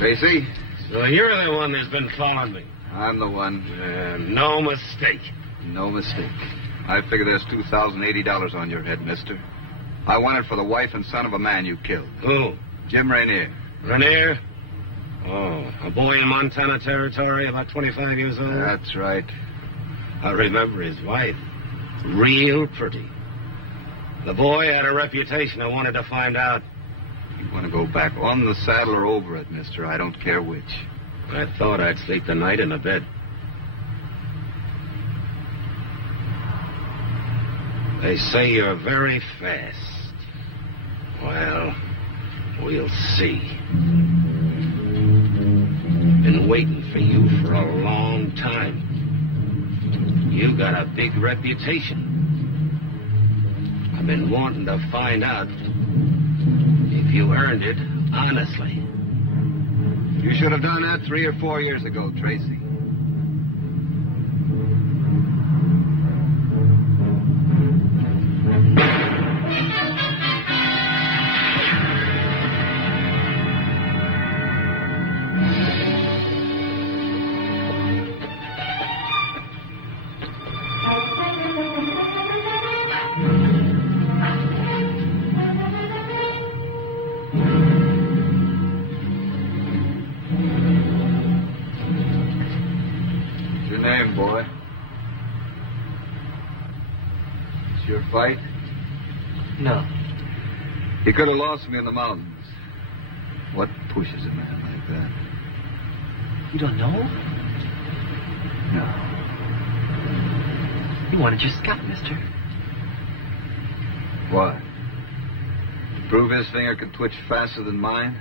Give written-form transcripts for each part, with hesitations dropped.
Tracy? So you're the one that's been following me? I'm the one. No mistake. No mistake. I figure there's $2,080 on your head, mister. I want it for the wife and son of a man you killed. Who? Jim Rainier. Rainier? Oh, a boy in Montana Territory, about 25 years old? That's right. I remember his wife. Real pretty. The boy had a reputation. I wanted to find out. You want to go back on the saddle or over it, mister? I don't care which. I thought I'd sleep the night in a bed. They say you're very fast. Well, we'll see. Been waiting for you for a long time. You got a big reputation. I've been wanting to find out if you earned it honestly. You should have done that 3 or 4 years ago, Tracy. Boy. It's your fight? No. You could have lost me in the mountains. What pushes a man like that? You don't know? No. You wanted your scalp, mister. Why? To prove his finger can twitch faster than mine?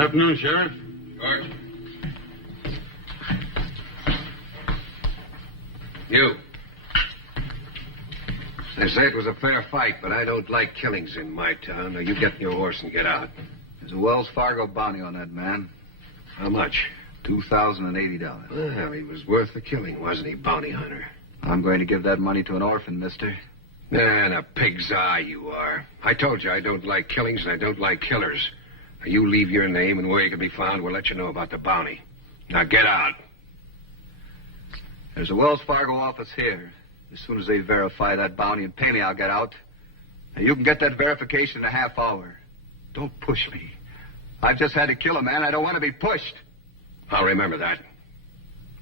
Afternoon, Sheriff. George. You. They say it was a fair fight, but I don't like killings in my town. Now, you get in your horse and get out. There's a Wells Fargo bounty on that man. How much? $2,080. Well, he was worth the killing, wasn't he, bounty hunter? I'm going to give that money to an orphan, mister. Man, a pig's eye you are. I told you I don't like killings and I don't like killers. Now, you leave your name and where you can be found. We'll let you know about the bounty. Now, get out. There's a Wells Fargo office here. As soon as they verify that bounty and pay me, I'll get out. And you can get that verification in a half hour. Don't push me. I've just had to kill a man. I don't want to be pushed. I'll remember that.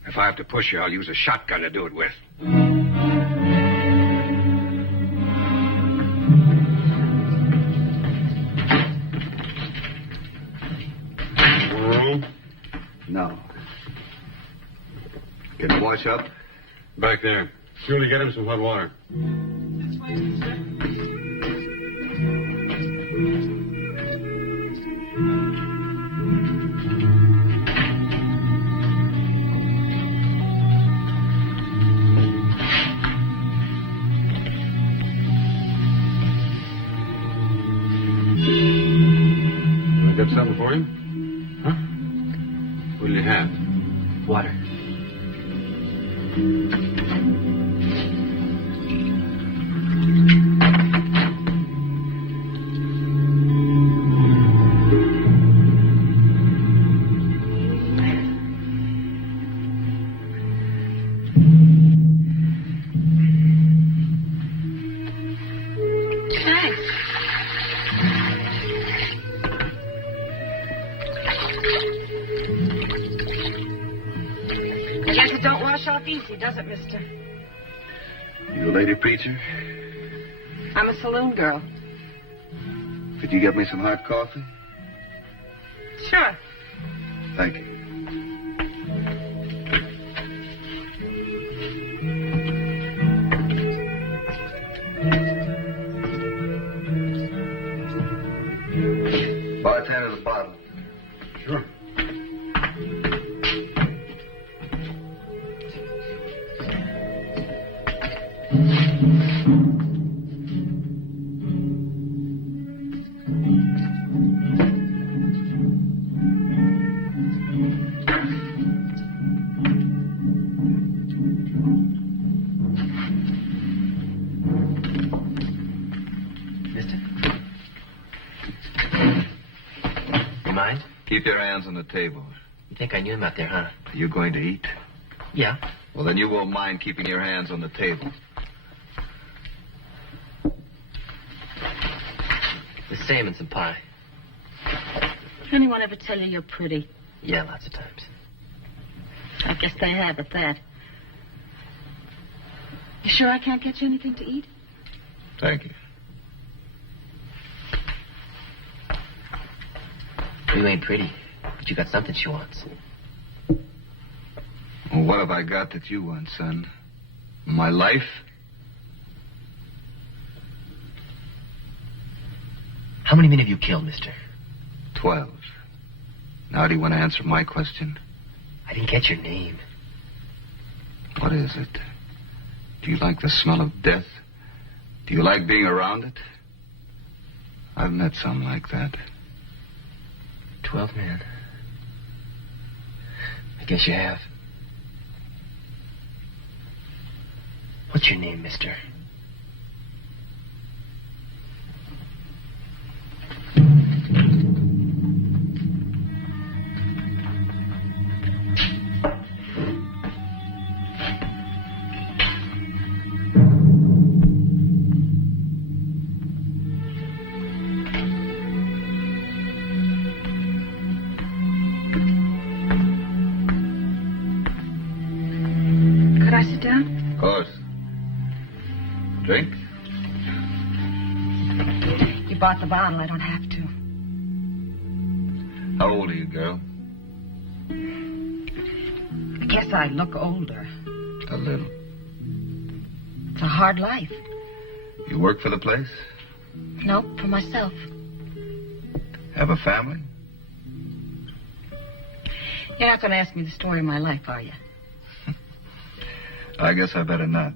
If I have to push you, I'll use a shotgun to do it with. Room? No. Can you wash up? Back there. Surely get him some hot water. That's fine, sir. I got something for you? Huh? What do you have? Water. Easy, does it, mister? You a lady preacher? I'm a saloon girl. Could you get me some hot coffee? Sure. Thank you. Bartender, the Keep your hands on the table. You think I knew him out there, huh? Are you going to eat? Yeah. Well, then you won't mind keeping your hands on the table. The same and some pie. Anyone ever tell you you're pretty? Yeah, lots of times. I guess they have at that. You sure I can't get you anything to eat? Thank you. You ain't pretty, but you got something she wants. Well, what have I got that you want, son? My life? How many men have you killed, mister? 12. Now do you want to answer my question? I didn't get your name. What is it? Do you like the smell of death? Do you like being around it? I've met some like that. 12 men. I guess you have. What's your name, mister? Could I sit down? Of course. Drink? You bought the bottle. I don't have to. How old are you, girl? I guess I look older. A little. It's a hard life. You work for the place? Nope, for myself. Have a family? You're not going to ask me the story of my life, are you? I guess I better not.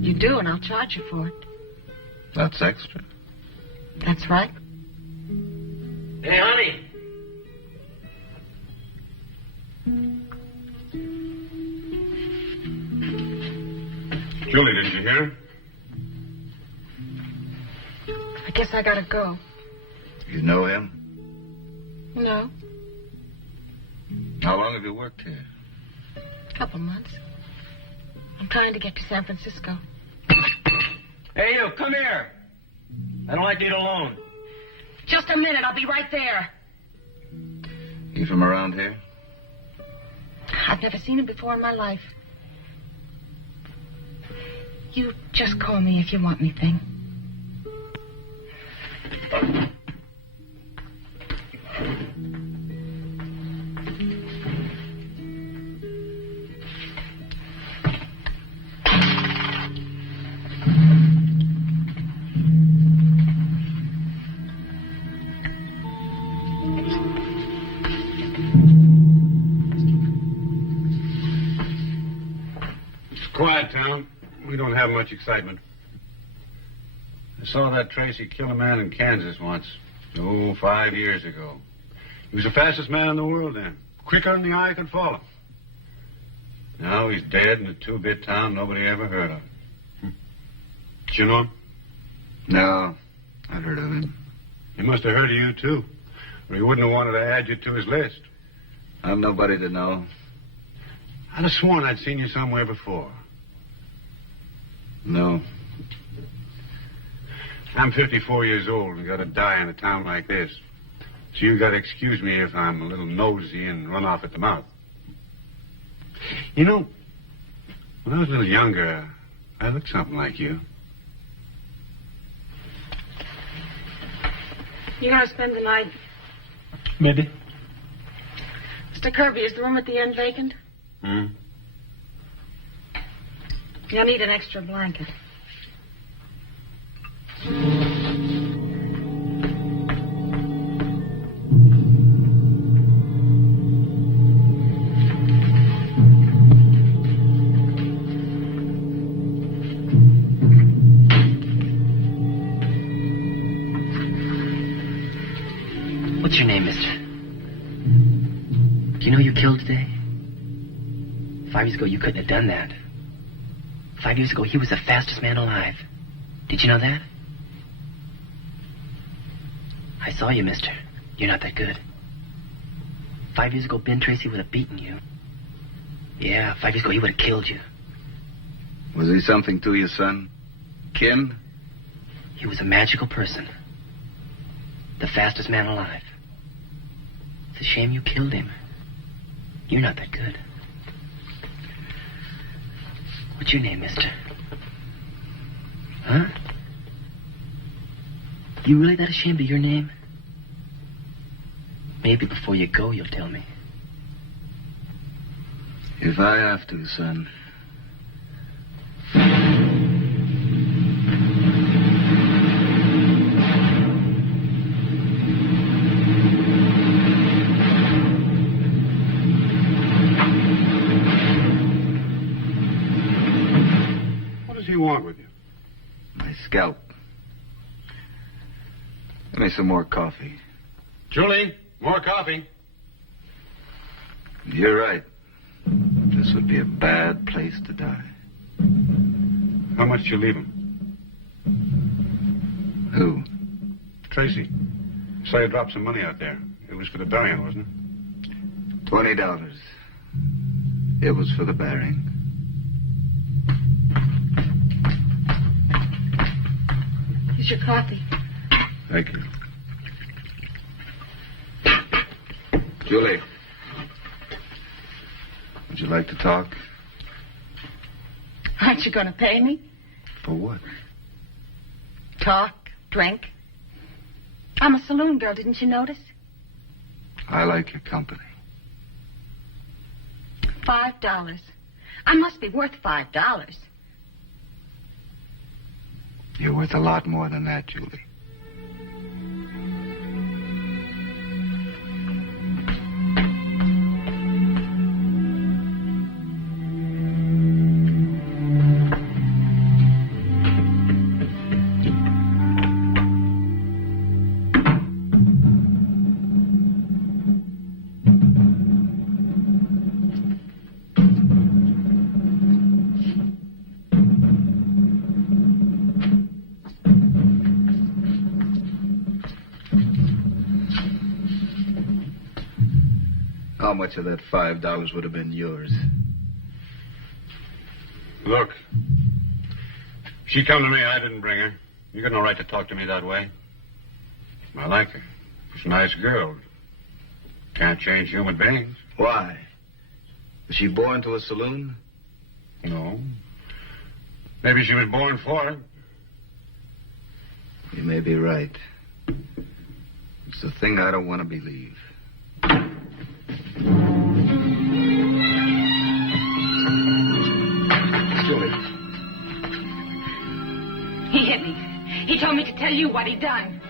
You do, and I'll charge you for it. That's extra. That's right. Hey, honey. Julie, didn't you hear? I guess I gotta go. You know him? No, How long have you worked here? a couple months. I'm trying to get to San Francisco. Hey, you, come here. I don't like you alone. Just a minute, I'll be right there. You from around here? I've never seen him before in my life. You just call me if you want anything. Quiet town. We don't have much excitement. I saw that Tracy kill a man in Kansas once. 5 years ago. He was the fastest man in the world then. Quicker than the eye could follow. Now he's dead in a two-bit town nobody ever heard of. Did you know him? No, I'd heard of him. He must have heard of you, too. Or he wouldn't have wanted to add you to his list. I'm nobody to know. I'd have sworn I'd seen you somewhere before. No. I'm 54 years old and got to die in a town like this. So you got to excuse me if I'm a little nosy and run off at the mouth. You know, when I was a little younger, I looked something like you. You gonna spend the night? Maybe. Mr. Kirby, is the room at the end vacant? You'll need an extra blanket. What's your name, mister? Do you know you killed today? 5 years ago, you couldn't have done that. 5 years ago, he was the fastest man alive. Did you know that? I saw you, mister. You're not that good. 5 years ago, Ben Tracy would have beaten you. Yeah, 5 years ago, he would have killed you. Was he something to you, son? Kin? He was a magical person. The fastest man alive. It's a shame you killed him. You're not that good. What's your name, mister? Huh? You really that ashamed of your name? Maybe before you go, you'll tell me. If I have to, son. What does he want with you? My scalp. Give me some more coffee. Julie, more coffee. You're right. This would be a bad place to die. How much did you leave him? Who? Tracy. Saw you dropped some money out there. It was for the burial, wasn't it? $20. It was for the burying. Here's your coffee. Thank you. Julie. Would you like to talk? Aren't you going to pay me? For what? Talk, drink. I'm a saloon girl, didn't you notice? I like your company. $5. I must be worth $5. You're worth a lot more than that, Julie. How much of that $5 would have been yours? Look. She come to me, I didn't bring her. You got no right to talk to me that way. I like her. She's a nice girl. Can't change human beings. Why? Was she born to a saloon? No. Maybe she was born for it. You may be right. It's the thing I don't want to believe. Julie. He hit me. He told me to tell you what he done.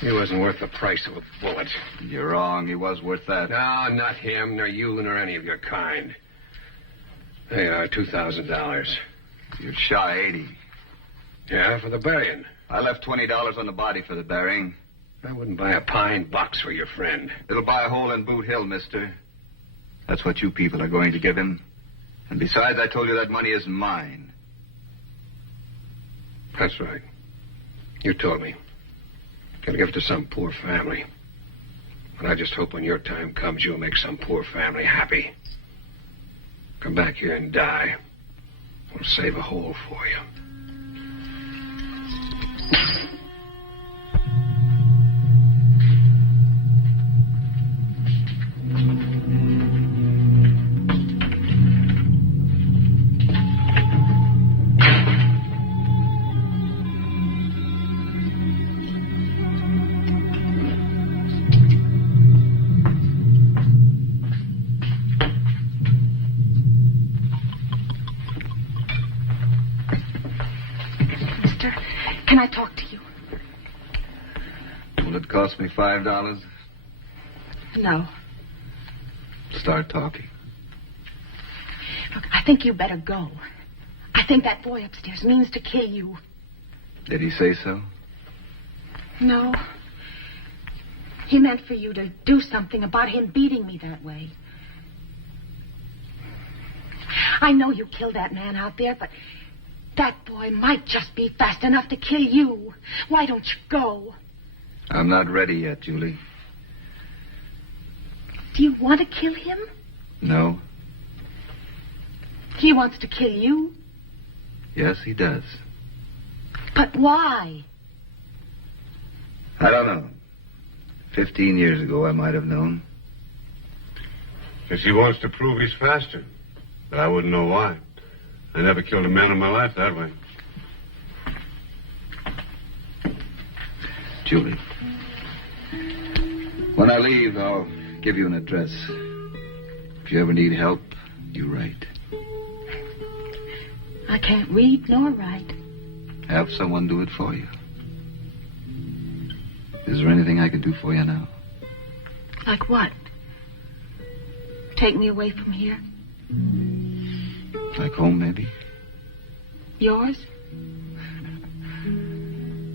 He wasn't worth the price of a bullet. You're wrong. He was worth that. No, not him, nor you, nor any of your kind. There you are, $2,000. You're shy 80. Yeah, for the burying. I left $20 on the body for the burying. I wouldn't buy a pine box for your friend. It'll buy a hole in Boot Hill, mister. That's what you people are going to give him. And besides, I told you that money isn't mine. That's right. You told me. Gonna give it to some poor family. And I just hope when your time comes, you'll make some poor family happy. Come back here and die. We'll save a hole for you. Can I talk to you? Will it cost me $5? No. Start talking. Look, I think you better go. I think that boy upstairs means to kill you. Did he say so? No. He meant for you to do something about him beating me that way. I know you killed that man out there, but that boy might just be fast enough to kill you. Why don't you go? I'm not ready yet, Julie. Do you want to kill him? No. He wants to kill you. Yes, he does. But why? I don't know. 15 years ago, I might have known. Because he wants to prove he's faster. But I wouldn't know why. I never killed a man in my life that way. Julie, when I leave, I'll give you an address. If you ever need help, you write. I can't read nor write. Have someone do it for you. Is there anything I can do for you now? Like what? Take me away from here? Like home, maybe? Yours?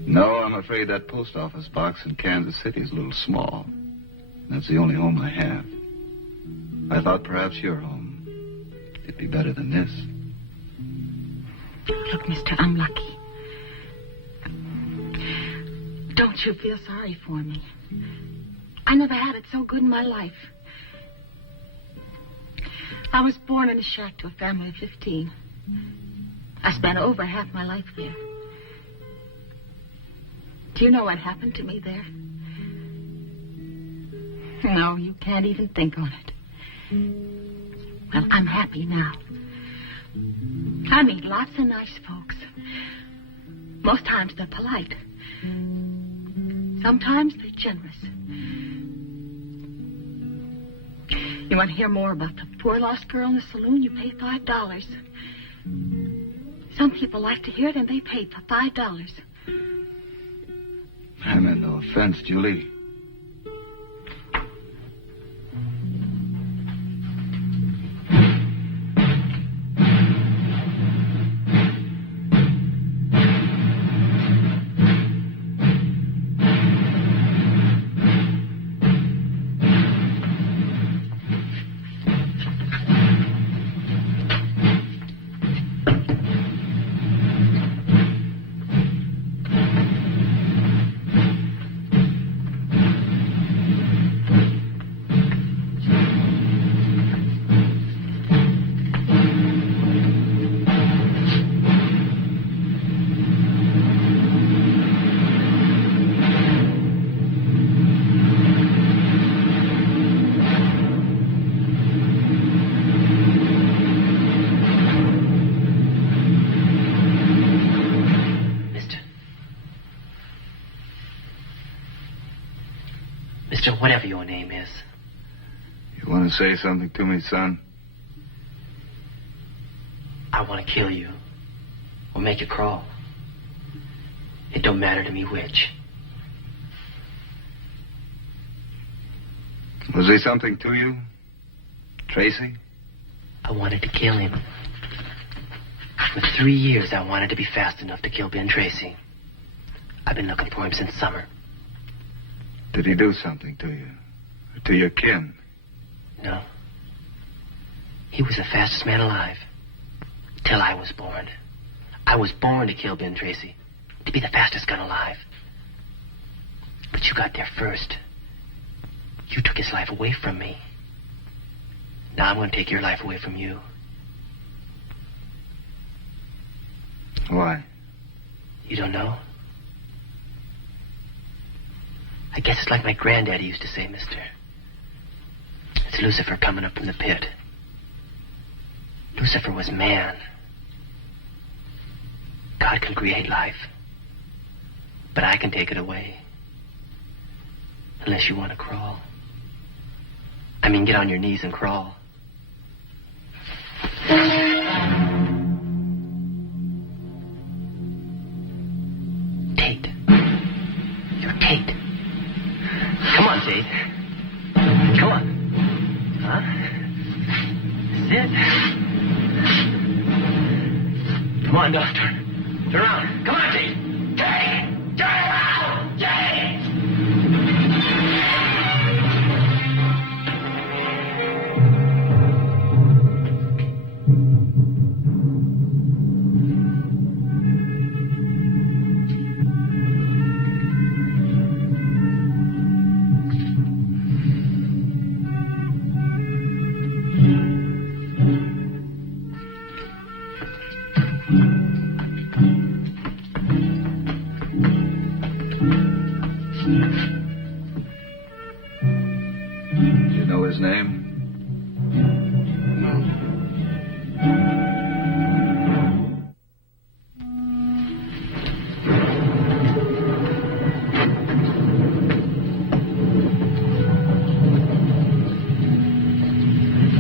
No, I'm afraid that post office box in Kansas City is a little small. That's the only home I have. I thought perhaps your home. It'd be better than this. Look, mister, I'm lucky. Don't you feel sorry for me? I never had it so good in my life. I was born in a shack to a family of 15. I spent over half my life there. Do you know what happened to me there? No, you can't even think on it. Well, I'm happy now. I meet lots of nice folks. Most times they're polite. Sometimes they're generous. You want to hear more about the poor lost girl in the saloon? You pay $5. Some people like to hear it, and they paid for $5. I meant no offense, Julie. Whatever your name is. You want to say something to me, son? I want to kill you. Or make you crawl. It don't matter to me which. Was he something to you? Tracy? I wanted to kill him. For 3 years, I wanted to be fast enough to kill Ben Tracy. I've been looking for him since summer. Did he do something to you? Or to your kin? No. He was the fastest man alive. Till I was born. I was born to kill Ben Tracy. To be the fastest gun alive. But you got there first. You took his life away from me. Now I'm going to take your life away from you. Why? You don't know? I guess it's like my granddaddy used to say, mister. It's Lucifer coming up from the pit. Lucifer was man. God can create life. But I can take it away. Unless you want to crawl. I mean, get on your knees and crawl. Tate. You're Tate. Come on, Tate. Come on. Huh? Sit. Come on, Doctor. Turn around. Come on, Tate. Tate! Turn around! Tate! Do you know his name?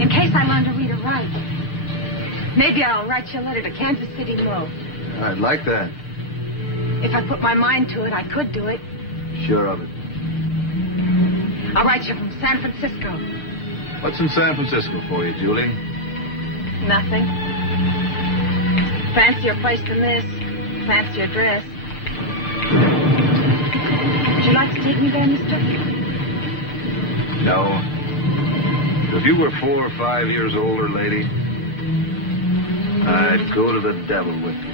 In case I learn to read or write, maybe I'll write you a letter to Kansas City Mo. I'd like that. If I put my mind to it, I could do it. Sure of it. I'll write you from San Francisco. What's in San Francisco for you, Julie? Nothing. Fancier place than this. Fancier dress. Would you like to take me there, mister? No. If you were 4 or 5 years older, lady, I'd go to the devil with you.